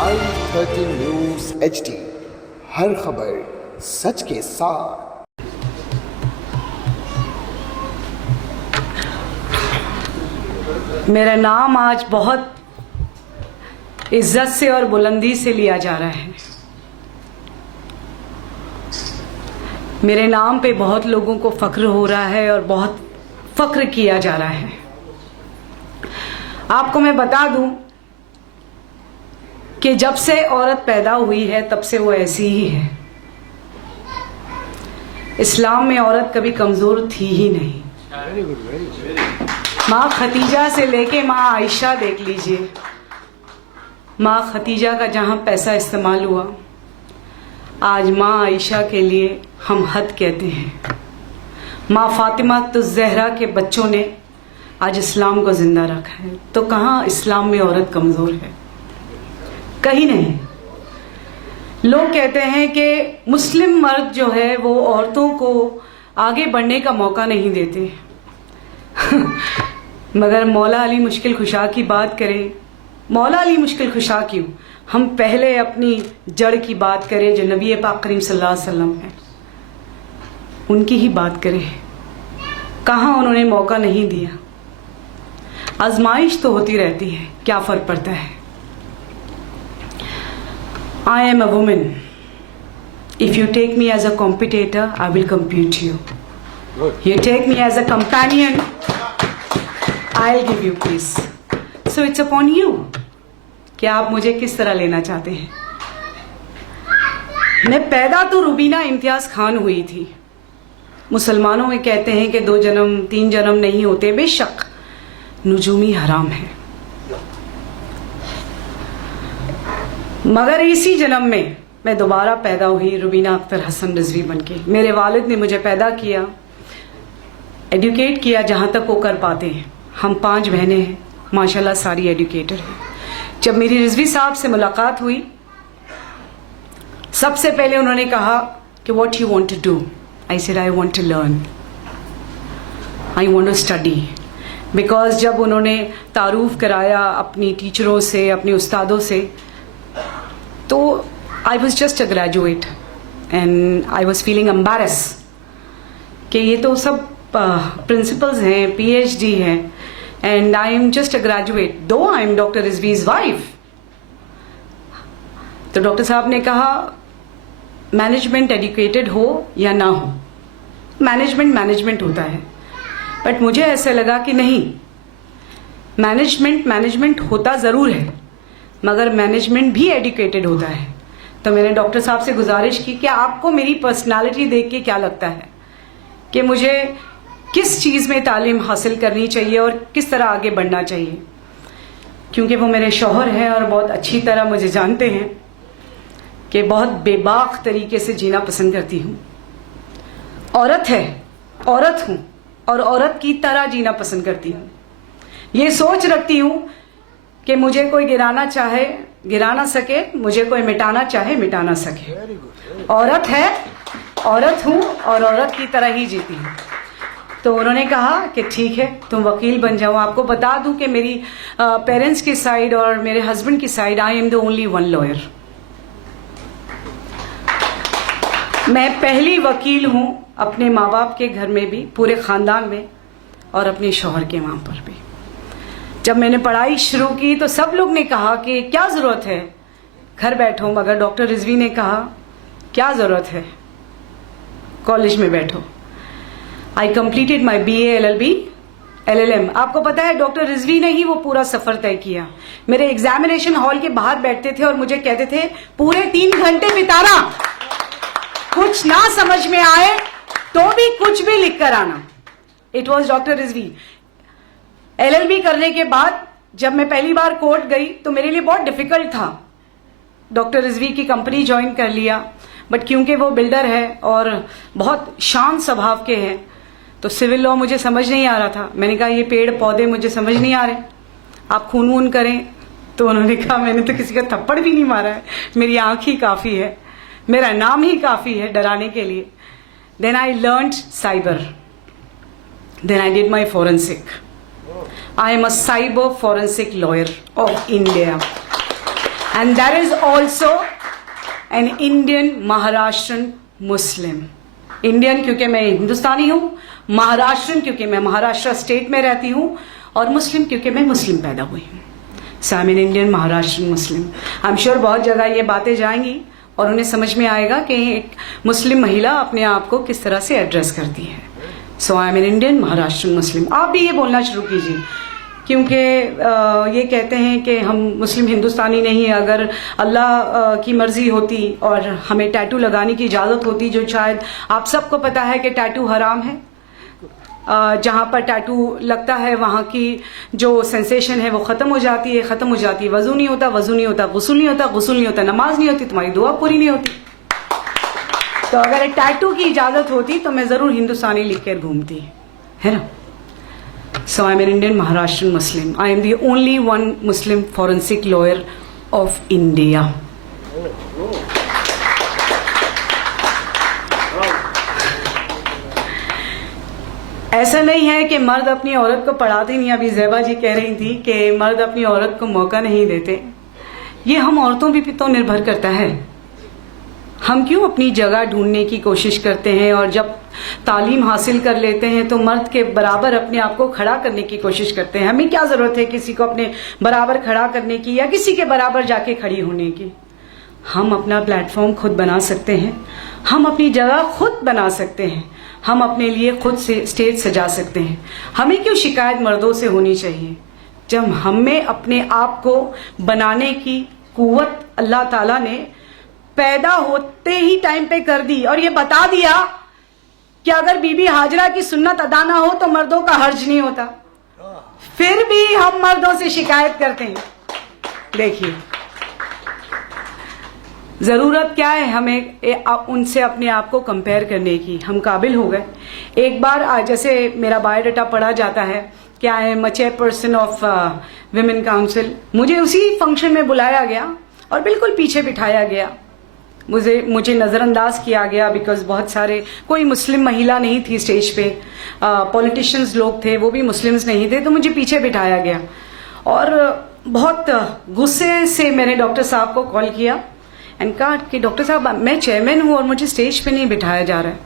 i13 news HD, हर खबर सच के साथ। मेरा नाम आज बहुत इज्जत से और बुलंदी से लिया जा रहा है। मेरे नाम पे बहुत लोगों को फख्र हो रहा है और बहुत फख्र किया जा रहा है। आपको मैं बता दूं कि जब से औरत पैदा हुई है तब से वो ऐसी ही है। इस्लाम में औरत कभी कमजोर थी ही नहीं। माँ खतीजा से लेके माँ आयशा देख लीजिए। माँ खतीजा का जहाँ पैसा इस्तेमाल हुआ, आज माँ आयशा के लिए हम हद कहते हैं। माँ फातिमा तो ज़हरा के बच्चों ने आज इस्लाम को जिंदा रखा है। तो कहाँ इस्लाम में औरत कमज़ोर है? कहीं नहीं। लोग कहते हैं कि मुस्लिम मर्द जो है वो औरतों को आगे बढ़ने का मौका नहीं देते। मगर मौला अली मुश्किल खुशा की बात करें, मौला अली मुश्किल खुशा क्यों, हम पहले अपनी जड़ की बात करें जो नबी पाक करीम सल्लल्लाहु अलैहि वसल्लम है, उनकी ही बात करें। कहाँ उन्होंने मौका नहीं दिया। आजमाइश तो होती रहती है, क्या फर्क पड़ता है। I am a woman. If you take me as a competitor, I will compete you. You take me as a companion, I'll give you peace. So it's upon you. कि आप मुझे किस तरह लेना चाहते हैं। मैं पैदा तो रुबीना इम्तियाज खान हुई थी। मुसलमानों में कहते हैं कि 2 जन्म 3 जन्म नहीं होते, बेशक नुजूमी हराम है। मगर इसी जन्म में मैं दोबारा पैदा हुई रुबीना अख्तर हसन रिजवी बनके। मेरे वालिद ने मुझे पैदा किया, एडुकेट किया जहाँ तक वो कर पाते हैं। हम 5 बहनें हैं, माशाल्लाह सारी एडुकेटर हैं। जब मेरी रिजवी साहब से मुलाकात हुई, सबसे पहले उन्होंने कहा कि what you want to do. I said I want to learn, I want to study. Because जब उन्होंने तारुफ कराया अपनी टीचरों से, अपने उस्तादों से, तो I was just a graduate and I was feeling embarrass कि ये तो सब प्रिंसिपल्स हैं, PhD हैं, and I am just a graduate, दो आई एम डॉक्टर रिजवीज वाइफ। तो डॉक्टर साहब ने कहा मैनेजमेंट एजुकेटेड हो या ना हो, मैनेजमेंट होता है। बट मुझे ऐसा लगा कि नहीं, मैनेजमेंट होता ज़रूर है, मगर मैनेजमेंट भी एजुकेटेड होता है। तो मैंने डॉक्टर साहब से गुजारिश की कि आपको मेरी पर्सनालिटी देख के क्या लगता है कि मुझे किस चीज़ में तालीम हासिल करनी चाहिए और किस तरह आगे बढ़ना चाहिए। क्योंकि वो मेरे शौहर हैं और बहुत अच्छी तरह मुझे जानते हैं कि बहुत बेबाक तरीके से जीना पसंद करती हूँ। औरत है, औरत हूँ और औरत की तरह जीना पसंद करती हूँ। ये सोच रखती हूँ कि मुझे कोई गिराना चाहे गिरा ना सके, मुझे कोई मिटाना चाहे मिटा ना सके। औरत है, औरत हूँ और औरत की तरह ही जीती हूँ। तो उन्होंने कहा कि ठीक है, तुम वकील बन जाओ। आपको बता दूं कि मेरी पेरेंट्स की साइड और मेरे हस्बैंड की side, I am the only one lawyer. मैं पहली वकील हूँ अपने माँ बाप के घर में भी, पूरे ख़ानदान में, और अपने शौहर के वहाँ पर भी। जब मैंने पढ़ाई शुरू की तो सब लोग ने कहा कि क्या ज़रूरत है, घर बैठो। मगर डॉक्टर रिजवी ने कहा क्या ज़रूरत है, कॉलेज में बैठो। I completed my BA LLB LLM। आपको पता है डॉक्टर रिजवी ने ही वो पूरा सफ़र तय किया। मेरे एग्जामिनेशन हॉल के बाहर बैठते थे और मुझे कहते थे पूरे 3 घंटे बिताना, कुछ ना समझ में आए तो भी कुछ भी लिख कर आना। It was doctor Rizvi. LLB करने के बाद जब मैं पहली बार कोर्ट गई तो मेरे लिए बहुत डिफिकल्ट था। डॉक्टर रिजवी की कंपनी ज्वाइन कर लिया, बट क्योंकि वो बिल्डर है और बहुत शांत स्वभाव के हैं तो सिविल लॉ मुझे समझ नहीं आ रहा था। मैंने कहा ये पेड़ पौधे मुझे समझ नहीं आ रहे, आप खून वून करें। तो उन्होंने कहा मैंने तो किसी का थप्पड़ भी नहीं मारा है, मेरी आंख ही काफ़ी है, मेरा नाम ही काफ़ी है डराने के लिए। Then I learned cyber, then I did my forensic. I am a cyber forensic lawyer of India. and that is also an Indian Maharashtrian Muslim. Indian क्योंकि मैं हिंदुस्तानी हूँ, महाराष्ट्रन क्योंकि मैं महाराष्ट्र स्टेट में रहती हूँ, और मुस्लिम क्योंकि मैं मुस्लिम पैदा हुई हूँ. So I am an Indian Maharashtrian Muslim. I am sure बहुत जगह ये बातें जाएंगी और उन्हें समझ में आएगा कि एक मुस्लिम महिला अपने आप को किस तरह से एड्रेस करती है. So I am an Indian Maharashtrian Muslim. आप भी ये बोलना शुरू कीजिए, क्योंकि ये कहते हैं कि हम मुस्लिम हिंदुस्तानी नहीं है. अगर अल्लाह की मर्जी होती और हमें टैटू लगाने की इजाज़त होती, जो शायद आप सबको पता है कि टैटू हराम है. जहाँ पर टैटू लगता है वहाँ की जो सेंसेशन है वो ख़त्म हो जाती है, ख़त्म हो जाती है. वज़ू नहीं होता, वज़ू नहीं होता, गुस्ल नहीं होता, गुस्ल नहीं होता, नमाज नहीं होती, तुम्हारी दुआ पूरी नहीं होती. तो अगर टैटू की इजाज़त होती तो मैं ज़रूर हिंदुस्तानी लिख कर घूमती, है ना. So I am an Indian Maharashtrian Muslim. I am the only one Muslim forensic lawyer of India. ऐसा नहीं है कि मर्द अपनी औरत को पढ़ाते नहीं. अभी ज़ैबा जी कह रही थी कि मर्द अपनी औरत को मौका नहीं देते. ये हम औरतों भी तो निर्भर करता है. हम क्यों अपनी जगह ढूंढने की कोशिश करते हैं, और जब तालीम हासिल कर लेते हैं तो मर्द के बराबर अपने आप को खड़ा करने की कोशिश करते हैं. हमें क्या ज़रूरत है किसी को अपने बराबर खड़ा करने की या किसी के बराबर जाके खड़ी होने की. हम अपना प्लेटफॉर्म खुद बना सकते हैं, हम अपनी जगह खुद बना सकते हैं, हम अपने लिए खुद से स्टेज सजा सकते हैं. हमें क्यों शिकायत मर्दों से होनी चाहिए, जब हमें अपने आप को बनाने की कुव्वत अल्लाह ताला ने पैदा होते ही टाइम पे कर दी, और ये बता दिया कि अगर बीबी हाजरा की सुन्नत अदा ना हो तो मर्दों का हर्ज नहीं होता. फिर भी हम मर्दों से शिकायत करते हैं. देखिए जरूरत क्या है हमें उनसे अपने आप को कंपेयर करने की. हम काबिल हो गए. एक बार जैसे मेरा बायोडाटा पढ़ा जाता है कि I M chairperson of women council. मुझे उसी फंक्शन में बुलाया गया और बिल्कुल पीछे बिठाया गया. मुझे नज़रअंदाज किया गया बिकॉज बहुत सारे, कोई मुस्लिम महिला नहीं थी स्टेज पे. पॉलिटिशियंस लोग थे, वो भी मुस्लिम्स नहीं थे, तो मुझे पीछे बिठाया गया. और बहुत गुस्से से मैंने डॉक्टर साहब को कॉल किया एंड कहा कि डॉक्टर साहब मैं चेयरमैन हूँ और मुझे स्टेज पे नहीं बिठाया जा रहा है.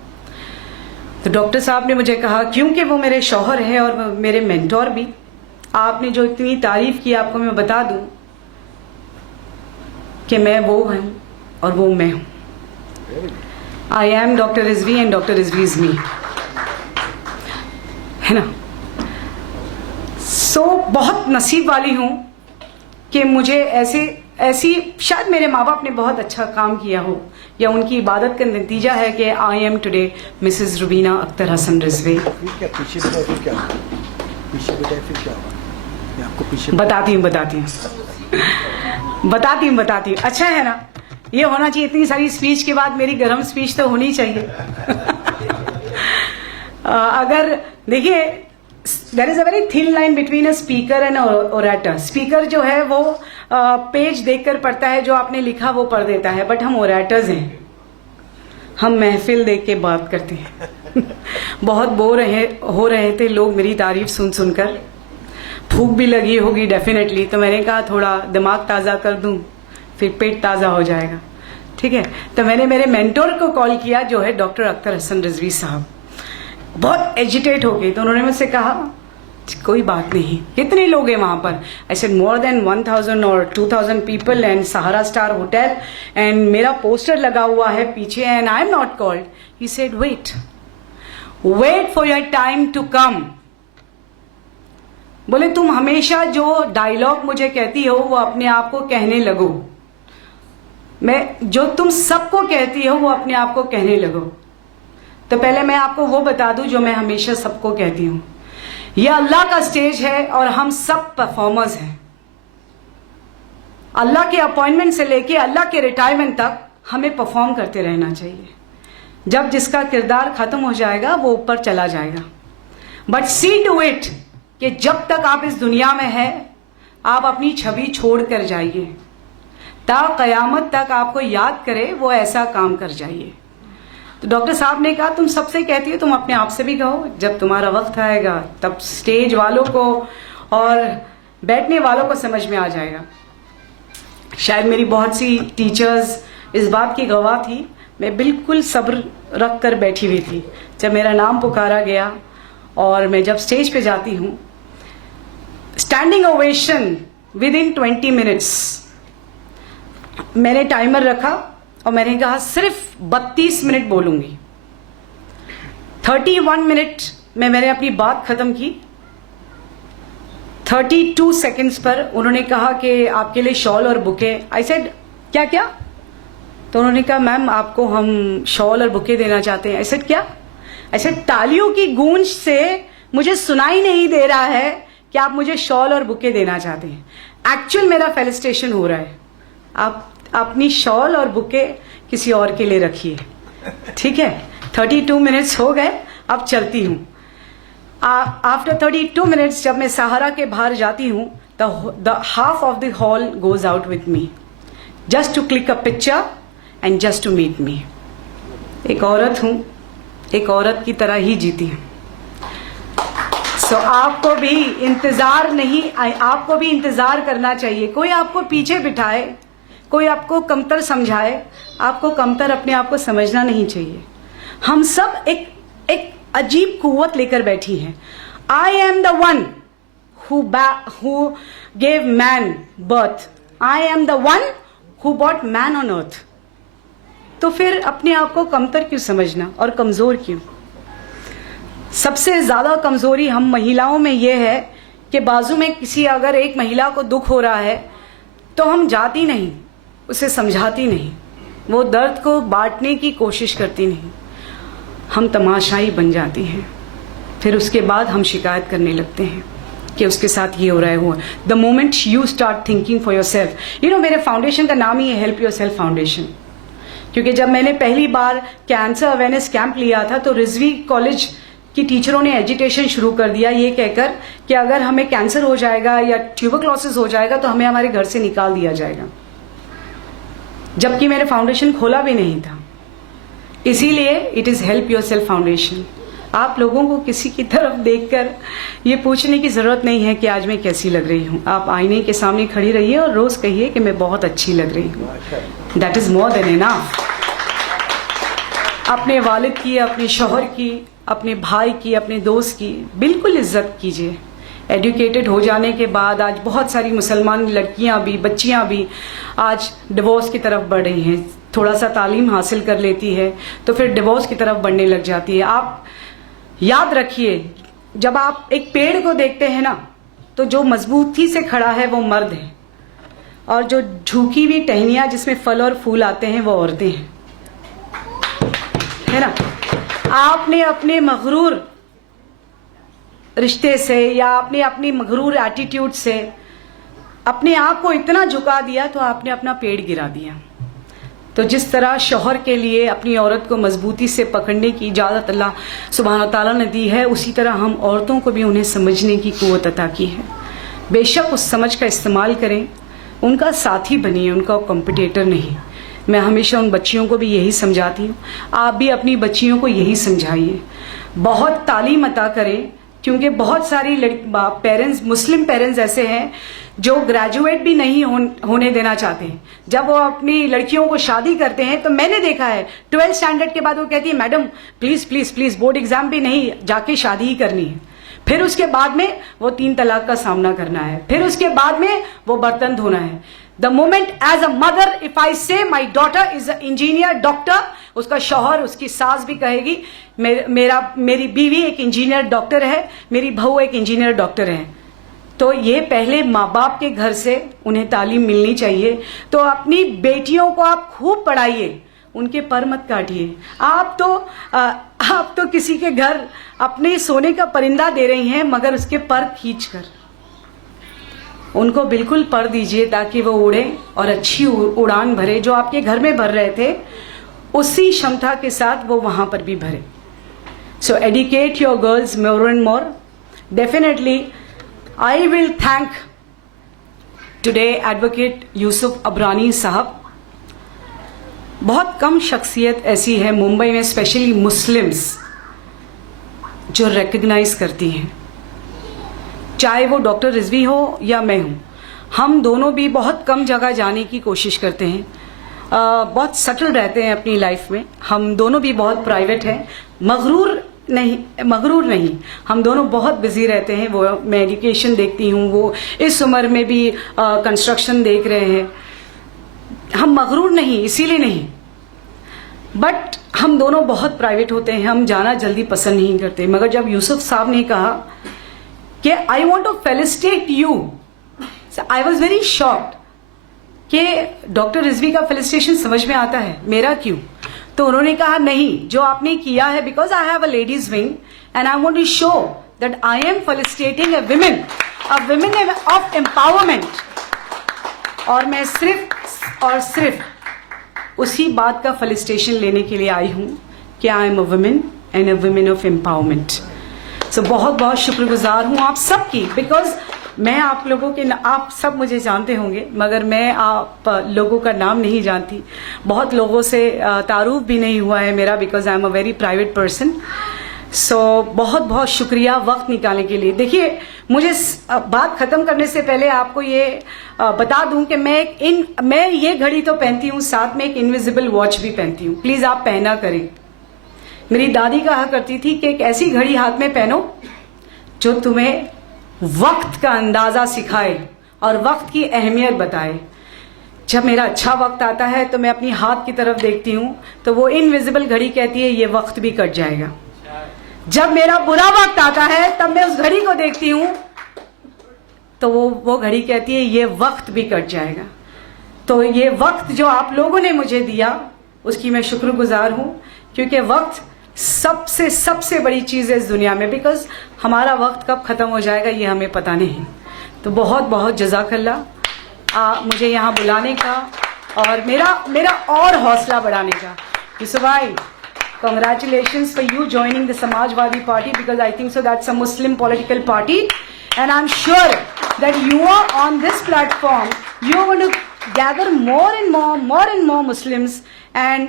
तो डॉक्टर साहब ने मुझे कहा क्योंकि वो मेरे शौहर है और मेरे मेंटोर भी, आपने जो इतनी तारीफ की आपको मैं बता दूं कि मैं वो हूँ और वो मैं हूँ. I am doctor Rizvi and doctor Rizvi is me, है ना. सो बहुत नसीब वाली हूँ कि मुझे ऐसी शायद मेरे माँ बाप ने बहुत अच्छा काम किया हो, या उनकी इबादत का नतीजा है कि I am today Mrs Rubina Akhtar Hasan Rizvi. बताती हूँ. अच्छा है ना, ये होना चाहिए. इतनी सारी स्पीच के बाद मेरी गर्म स्पीच तो होनी चाहिए. अगर देखिए, there is a very thin line between a speaker and orator. Speaker जो है वो पेज देखकर पढ़ता है, जो आपने लिखा वो पढ़ देता है, बट हम ओरेटर्स हैं, हम महफिल देख के बात करते हैं. बहुत बोर हो रहे थे लोग मेरी तारीफ सुन सुनकर. भूख भी लगी होगी डेफिनेटली, तो मैंने कहा थोड़ा दिमाग ताज़ा कर दूं, फिर पेट ताज़ा हो जाएगा. ठीक है, तो मैंने मेरे मेंटोर को कॉल किया जो है डॉक्टर अख्तर हसन रिजवी साहब. बहुत एजिटेट हो गए, तो उन्होंने मुझसे कहा कोई बात नहीं, कितने लोग हैं वहां पर. आई सेड मोर देन 1000 और 2000 people and Sahara star hotel, and मेरा पोस्टर लगा हुआ है पीछे, and I am not called. He said wait for your time to come. बोले तुम हमेशा जो डायलॉग मुझे कहती हो वो अपने आप को कहने लगो. मैं जो तुम सबको कहती हो वो अपने आप को कहने लगो. तो पहले मैं आपको वो बता दूं जो मैं हमेशा सबको कहती हूं. ये अल्लाह का स्टेज है और हम सब परफॉर्मर्स हैं. अल्लाह के अपॉइंटमेंट से लेके अल्लाह के रिटायरमेंट तक हमें परफॉर्म करते रहना चाहिए. जब जिसका किरदार खत्म हो जाएगा वो ऊपर चला जाएगा. बट सी टू इट कि जब तक आप इस दुनिया में हैं आप अपनी छवि छोड़ कर जाइए, ता कयामत तक आपको याद करे वो ऐसा काम कर जाइए. तो डॉक्टर साहब ने कहा तुम सबसे कहती हो, तुम अपने आप से भी कहो. जब तुम्हारा वक्त आएगा तब स्टेज वालों को और बैठने वालों को समझ में आ जाएगा. शायद मेरी बहुत सी टीचर्स इस बात की गवाह थी, मैं बिल्कुल सब्र रख कर बैठी हुई थी। जब मेरा नाम पुकारा गया और मैं जब स्टेज पे जाती हूँ, standing ovation with in 20 minutes. मैंने टाइमर रखा और मैंने कहा सिर्फ 32 मिनट बोलूंगी। 31 मिनट में मैंने अपनी बात खत्म की। 32 सेकंड्स पर उन्होंने कहा कि आपके लिए शॉल और बुके। आई सेड क्या क्या? तो उन्होंने कहा मैम आपको हम शॉल और बुके देना चाहते हैं। आई सेड क्या? आई सेड तालियों की गूंज से मुझे सुनाई नहीं दे रहा है कि आप मुझे शॉल और बुके देना चाहते हैं। एक्चुअल मेरा फेलिसिटेशन हो रहा है, आप अपनी शॉल और बुके किसी और के लिए रखिए, ठीक है। 32 मिनट्स हो गए, अब चलती हूँ। आफ्टर 32 मिनट्स जब मैं सहारा के बाहर जाती हूँ, the half of the hall goes out with me just to click a picture and just to meet me. एक औरत हूँ, एक औरत की तरह ही जीती हूँ। सो आपको भी इंतजार करना चाहिए। कोई आपको पीछे बिठाए, कोई आपको कमतर समझाए, आपको कमतर अपने आप को समझना नहीं चाहिए। हम सब एक अजीब कुव्वत लेकर बैठी हैं। I am the one who gave man birth, I am the one who bought man on earth. तो फिर अपने आप को कमतर क्यों समझना और कमजोर क्यों? सबसे ज्यादा कमजोरी हम महिलाओं में यह है कि बाजू में किसी अगर एक महिला को दुख हो रहा है तो हम जाती नहीं, उसे समझाती नहीं, वो दर्द को बांटने की कोशिश करती नहीं, हम तमाशाई बन जाती हैं। फिर उसके बाद हम शिकायत करने लगते हैं कि उसके साथ ये हो रहा है, वो। The moment you start thinking for your self, मेरे फाउंडेशन का नाम ही है हेल्प योर सेल्फ फाउंडेशन। क्योंकि जब मैंने पहली बार कैंसर अवेयरनेस कैंप लिया था तो रिजवी कॉलेज की टीचरों ने एजिटेशन शुरू कर दिया ये कहकर कि अगर हमें कैंसर हो जाएगा या ट्यूबरक्लोसिस हो जाएगा तो हमें हमारे घर से निकाल दिया जाएगा, जबकि मैंने फाउंडेशन खोला भी नहीं था। इसीलिए it is help your self foundation. आप लोगों को किसी की तरफ देखकर ये पूछने की जरूरत नहीं है कि आज मैं कैसी लग रही हूँ। आप आईने के सामने खड़ी रहिए और रोज कहिए कि मैं बहुत अच्छी लग रही हूँ। That is more than enough. अपने वालिद की, अपने शौहर की, अपने भाई की, अपने दोस्त की बिल्कुल इज्जत कीजिए। एजुकेटेड हो जाने के बाद आज बहुत सारी मुसलमान लड़कियां भी, बच्चियां भी आज डिवोर्स की तरफ बढ़ रही हैं। थोड़ा सा तालीम हासिल कर लेती है तो फिर डिवोर्स की तरफ बढ़ने लग जाती है। आप याद रखिए, जब आप एक पेड़ को देखते हैं ना तो जो मजबूती से खड़ा है वो मर्द है, और जो झुकी हुई टहनियां जिसमें फल और फूल आते हैं वो औरतें हैं, है ना। आपने अपने मगरूर रिश्ते से या आपने अपनी मगरूर एटीट्यूड से अपने आप को इतना झुका दिया तो आपने अपना पेड़ गिरा दिया। तो जिस तरह शौहर के लिए अपनी औरत को मजबूती से पकड़ने की इजाज़त अल्लाह सुब्हान तआला ने दी है, उसी तरह हम औरतों को भी उन्हें समझने की क़ुव्वत अता की है। बेशक उस समझ का इस्तेमाल करें, उनका साथी बनिए, उनका कॉम्पिटिटर नहीं। मैं हमेशा उन बच्चियों को भी यही समझाती हूँ, आप भी अपनी बच्चियों को यही समझाइए। बहुत तालीम अता करें, क्योंकि बहुत सारी पेरेंट्स, मुस्लिम पेरेंट्स ऐसे हैं जो ग्रेजुएट भी नहीं होने देना चाहते हैं। जब वो अपनी लड़कियों को शादी करते हैं तो मैंने देखा है 12th स्टैंडर्ड के बाद वो कहती है madam please please please board exam भी नहीं, जाके शादी ही करनी है। फिर उसके बाद में वो 3 तलाक का सामना करना है, फिर उसके बाद में वो बर्तन धोना है। The moment as a mother if I say my daughter is a engineer doctor, उसका शौहर, उसकी सास भी कहेगी मेरी बीवी एक इंजीनियर डॉक्टर है, मेरी बहू एक इंजीनियर डॉक्टर है। तो ये पहले माँ बाप के घर से उन्हें तालीम मिलनी चाहिए। तो अपनी बेटियों को आप खूब पढ़ाइए, उनके पर मत काटिए। आप तो किसी के घर अपने सोने का परिंदा दे रही हैं मगर उसके पर खींच कर। उनको बिल्कुल पर दीजिए ताकि वो उड़े और अच्छी उड़ान भरे। जो आपके घर में भर रहे थे उसी क्षमता के साथ वो वहां पर भी भरे। So educate your girls more and more. Definitely I will thank today Advocate Yusuf Abrani साहब। बहुत कम शख्सियत ऐसी है मुंबई में, स्पेशली मुस्लिम्स, जो रिकग्नाइज करती हैं, चाहे वो डॉक्टर रिजवी हो या मैं हूँ। हम दोनों भी बहुत कम जगह जाने की कोशिश करते हैं, बहुत सटल रहते हैं अपनी लाइफ में। हम दोनों भी बहुत प्राइवेट हैं, मगरूर नहीं, हम दोनों बहुत बिजी रहते हैं। वो मैं एजुकेशन देखती हूँ, वो इस उम्र में भी कंस्ट्रक्शन देख रहे हैं। हम मगरूर नहीं, इसीलिए नहीं, बट हम दोनों बहुत प्राइवेट होते हैं, हम जाना जल्दी पसंद नहीं करते। मगर जब यूसुफ साहब ने कहा कि I want to felicitate you, I was very shocked कि डॉक्टर रिजवी का फेलिसिटेशन समझ में आता है, मेरा क्यों? तो उन्होंने कहा नहीं, जो आपने किया है, because I have a ladies wing and I want to show that I am felicitating a women of empowerment. और मैं सिर्फ और सिर्फ उसी बात का फेलिसिटेशन लेने के लिए आई हूं कि I am a women and a women of empowerment. So बहुत बहुत शुक्रगुजार हूं आप सबकी, बिकॉज मैं आप लोगों के, आप सब मुझे जानते होंगे मगर मैं आप लोगों का नाम नहीं जानती। बहुत लोगों से तारुफ भी नहीं हुआ है मेरा, because I am a very private person. So बहुत बहुत शुक्रिया वक्त निकालने के लिए। देखिए, मुझे बात खत्म करने से पहले आपको ये बता दूं कि मैं ये घड़ी तो पहनती हूँ, साथ में एक इनविजिबल वॉच भी पहनती हूँ। प्लीज आप पहना करें। मेरी दादी कहा करती थी कि एक ऐसी घड़ी हाथ में पहनो जो तुम्हें वक्त का अंदाजा सिखाए और वक्त की अहमियत बताए। जब मेरा अच्छा वक्त आता है तो मैं अपनी हाथ की तरफ देखती हूँ तो वो इनविजिबल घड़ी कहती है ये वक्त भी कट जाएगा। जब मेरा बुरा वक्त आता है तब मैं उस घड़ी को देखती हूँ तो वो घड़ी कहती है ये वक्त भी कट जाएगा। तो ये वक्त जो आप लोगों ने मुझे दिया उसकी मैं शुक्रगुजार हूँ, क्योंकि वक्त सबसे बड़ी चीज़ है इस दुनिया में, बिकॉज हमारा वक्त कब ख़त्म हो जाएगा ये हमें पता नहीं। तो बहुत बहुत जज़ाकल्लाह मुझे यहाँ बुलाने का और मेरा और हौसला बढ़ाने का। यूसुफ भाई, congratulations for you joining the Samajwadi Party, because I think so that's a Muslim political party, and I'm sure that you are on this platform, you are going to gather more and more Muslims, and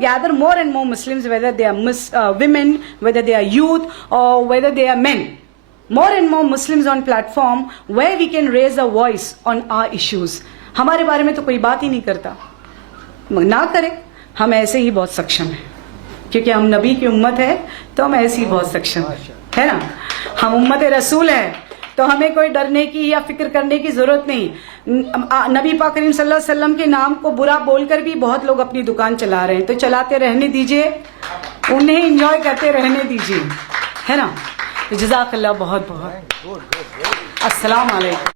gather more and more Muslims, whether they are women, whether they are youth, or whether they are men. More and more Muslims on platform where we can raise a voice on our issues. हमारे बारे में तो कोई बात ही नहीं करता, ना करे, हम ऐसे ही बहुत सक्षम हैं, क्योंकि हम नबी की उम्मत है तो हम ऐसे ही बहुत सक्षम है ना। हम उम्मत रसूल है तो हमें कोई डरने की या फिक्र करने की जरूरत नहीं। नबी पाक करीम सल्लल्लाहु अलैहि वसल्लम के नाम को बुरा बोलकर भी बहुत लोग अपनी दुकान चला रहे हैं, तो चलाते रहने दीजिए, उन्हें एंजॉय करते रहने दीजिए, है ना। तो जज़ाकल्लाह बहुत बहुत। अस्सलाम वालेकुम।